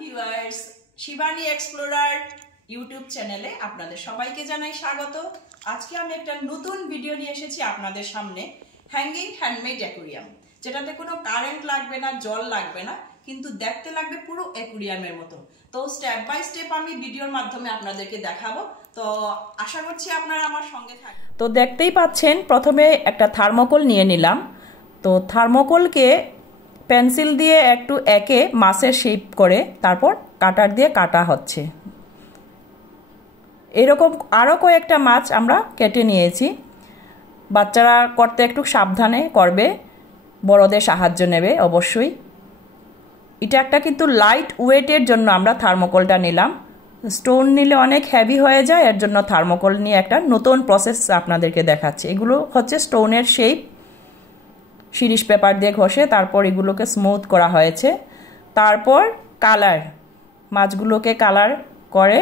Viewers, Shivani explorer YouTube চ্যানেলে আপনাদের সবাইকে জানাই স্বাগত। আজকে আমি একটা নতুন ভিডিও নিয়ে এসেছি আপনাদের সামনে, হ্যাঙ্গিং হ্যান্ডমেড অ্যাকুরিয়াম, যেটাতে কোনো কারেন্ট লাগবে না, জল লাগবে না, কিন্তু দেখতে লাগবে পুরো অ্যাকুরিয়ামের মতো। তো স্টেপ বাই স্টেপ আমি ভিডিওর মাধ্যমে আপনাদেরকে দেখাবো, তো আশা করছি আপনারা আমার সঙ্গে থাকবেন। তো দেখতেই পাচ্ছেন, প্রথমে একটা থার্মোকল নিয়ে নিলাম। তো থার্মোকলকে পেন্সিল দিয়ে একটু এঁকে মাছের শেপ করে তারপর কাটার দিয়ে কাটা হচ্ছে। এরকম আরও কয়েকটা মাছ আমরা কেটে নিয়েছি। বাচ্চারা করতে একটু সাবধানে করবে, বড়দের সাহায্য নেবে অবশ্যই। এটা একটা কিন্তু লাইট ওয়েটের জন্য আমরা থার্মোকলটা নিলাম। স্টোন নিলে অনেক হেভি হয়ে যায়, এর জন্য থার্মোকল নিয়ে একটা নতুন প্রসেস আপনাদেরকে দেখাচ্ছি। এগুলো হচ্ছে স্টোনের শেপ, শিরিষ পেপার দিয়ে ঘষে তারপর এগুলোকে স্মুথ করা হয়েছে। তারপর কালার, মাছগুলোকে কালার করে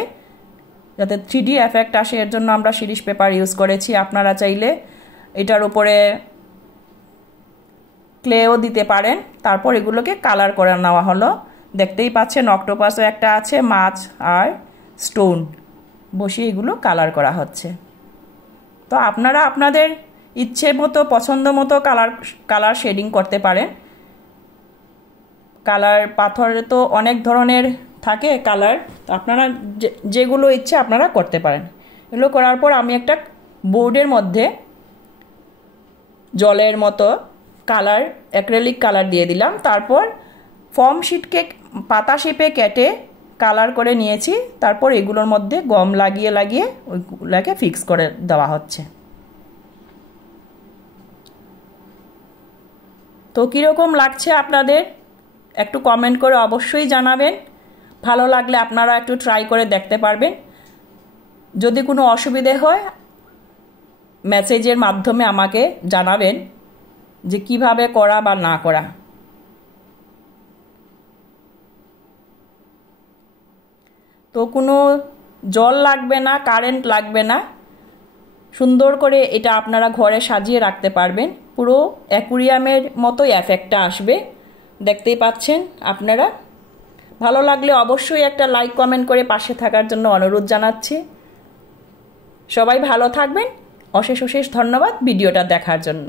যাতে 3D এফেক্ট আসে, এর জন্য আমরা শিরিষ পেপার ইউজ করেছি। আপনারা চাইলে এটার উপরে ক্লেও দিতে পারেন। তারপর এগুলোকে কালার করে নেওয়া হলো। দেখতেই পাচ্ছেন অক্টোপাসও একটা আছে, মাছ আর স্টোন বসিয়ে এগুলো কালার করা হচ্ছে। তো আপনারা আপনাদের ইচ্ছে মতো, পছন্দ মতো কালার শেডিং করতে পারেন। কালার পাথরে তো অনেক ধরনের থাকে কালার, তো আপনারা যেগুলো ইচ্ছে আপনারা করতে পারেন। এগুলো করার পর আমি একটা বোর্ডের মধ্যে জলের মতো কালার, অ্যাক্রিলিক কালার দিয়ে দিলাম। তারপর ফর্ম শিটকে পাতা শেপে কেটে কালার করে নিয়েছি। তারপর এগুলোর মধ্যে গম লাগিয়ে লাগিয়ে ওইগুলোকে ফিক্স করে দেওয়া হচ্ছে। তো কীরকম লাগছে আপনাদের একটু কমেন্ট করে অবশ্যই জানাবেন। ভালো লাগলে আপনারা একটু ট্রাই করে দেখতে পারবেন। যদি কোনো অসুবিধে হয় মেসেজের মাধ্যমে আমাকে জানাবেন যে কিভাবে করা বা না করা। তো কোনো জল লাগবে না, কারেন্ট লাগবে না, সুন্দর করে এটা আপনারা ঘরে সাজিয়ে রাখতে পারবেন। পুরো অ্যাকুরিয়ামের মতোই এফেক্টটা আসবে, দেখতেই পাচ্ছেন আপনারা। ভালো লাগলে অবশ্যই একটা লাইক কমেন্ট করে পাশে থাকার জন্য অনুরোধ জানাচ্ছি। সবাই ভালো থাকবেন। অশেষ অশেষ ধন্যবাদ ভিডিওটা দেখার জন্য।